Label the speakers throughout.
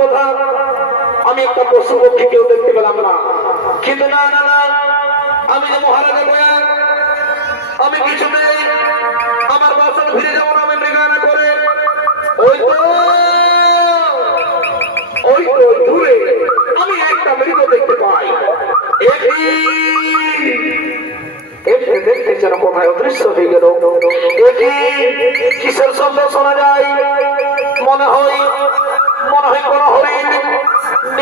Speaker 1: কথা আমি একটা পশু কেউ দেখতে পেলাম না। কিন্তু না না না, আমি যে মহারাজা বয়া আমি কিছুতেই আমার বাসন ফিরে যাব আমি মৃগানা করে। ওই তো দূরে আমি একটা মৃগ দেখতে পাই। দেখতে যেন কোথায় অদৃশ্য হয়ে গেল। একই কিসের শব্দ শোনা যায়? মনে হয়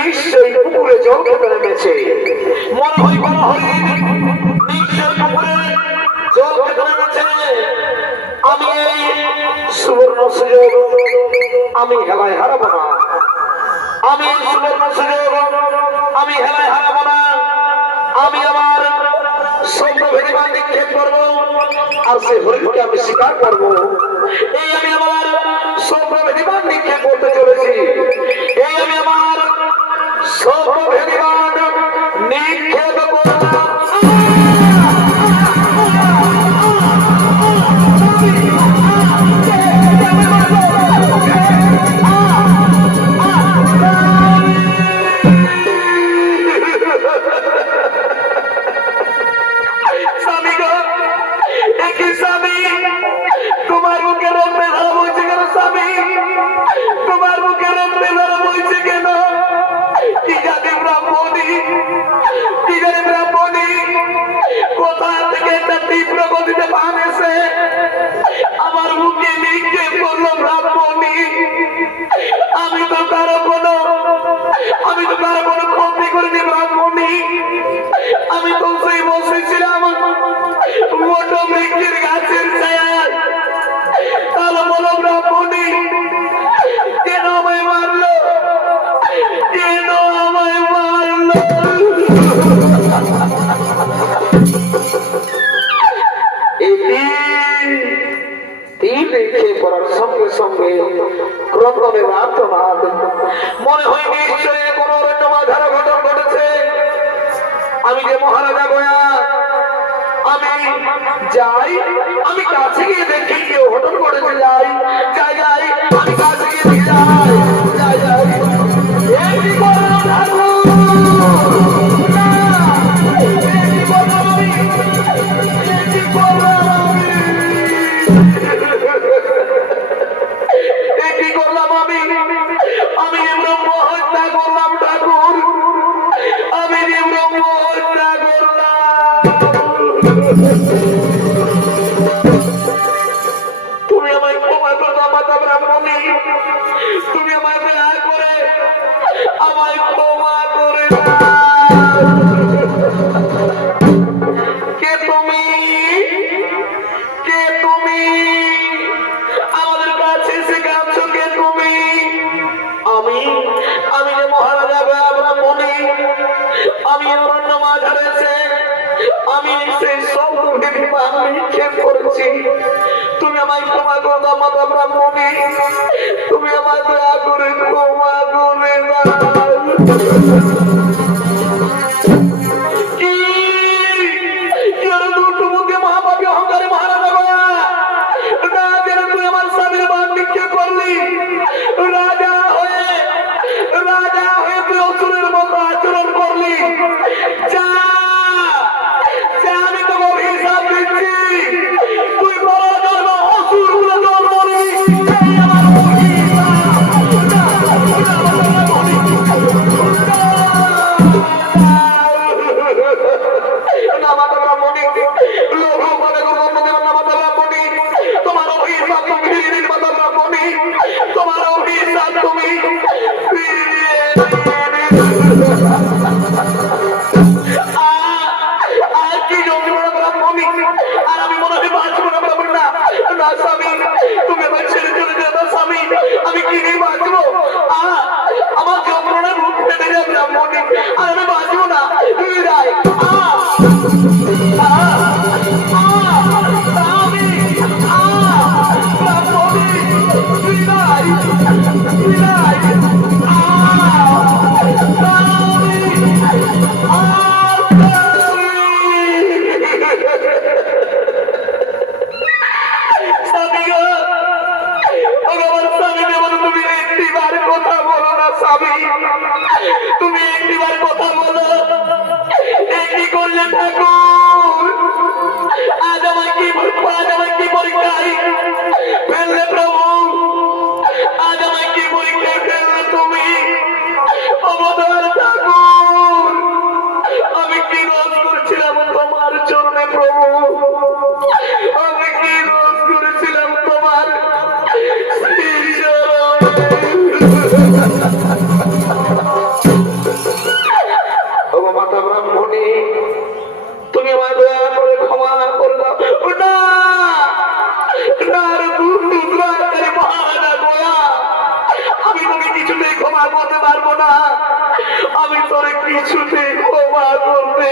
Speaker 1: নিশ্চয়ই পুকুরে জল খেতে নেমেছে আমি এই সুবর্ণ সুযোগ, আমি হেলায় হারাবো না আমি সুবর্ণ সুযোগ, আমি হেলায় হারাবো না আমি আমার সভ্য ভেরিমান নিক্ষেপ করব, আর সেই হরিণকে আমি স্বীকার করব। এই আমি আমার সভ্য ভেরিমান নিক্ষেপ করতে চলেছি। এই আমি আমার সকল ভেদিবান গতিতে পান এসে আমার মুখে নিক্ষেপ করল ব্রাহ্মণী। আমি তো কারও কোনো আমি তো কারও কোনো ক্ষতি করিনি ব্রাহ্মণী। পড়ার সঙ্গে সঙ্গে ক্রন্দনের আত্মবাদ মনে হয় নিশ্চয়ই কোন বাধার ঘটন ঘটেছে? আমি যে মহারাজা গয়া, আমি যাই, আমি কাছে গিয়ে দেখি কেউ ঘটন করেছে যাই যাই যাই, আমি কাছে গিয়ে যাই। অরণ্য মাঝারে এসে আমি সেই সব নিক্ষেপ করেছি। তুমি আমায় ক্ষমা করো মাতা ব্রাহ্মণী। তুমি আমায় দয়া করে ক্ষমা করে দাও। তুমি একটিবার কথা ব্রাহ্মণী, তুমি আমার দয়া করে ক্ষমা করে দাও। না আমি তোকে কিছুতেই ক্ষমা করতে পারব না। আমি তোরে কিছুতেই ক্ষমা করতে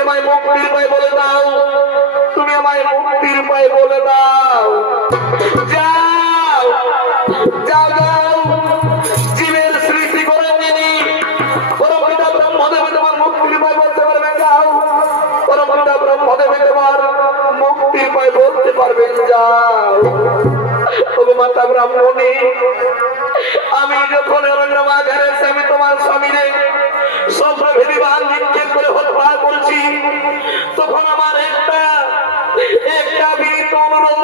Speaker 1: আমায় মুক্তির পায় বলে দাও। তুমি আমায় মুক্তির পায় বলে দাও। যাও যাও যাও। জীবের সৃষ্টি করে মুক্তির পায় বলতে পারবেন যাও। পরমপিতা ব্রহ্মদেব ব্রাহ্মণী আমি যখন অরণ্যমা ঘেরেছি আমি তোমার স্বামীরে স্বপ্ন ভেদিবান নিক্ষেপ করে হত্যা করছি। তখন আমার একটা একটা বিনীত অনুরোধ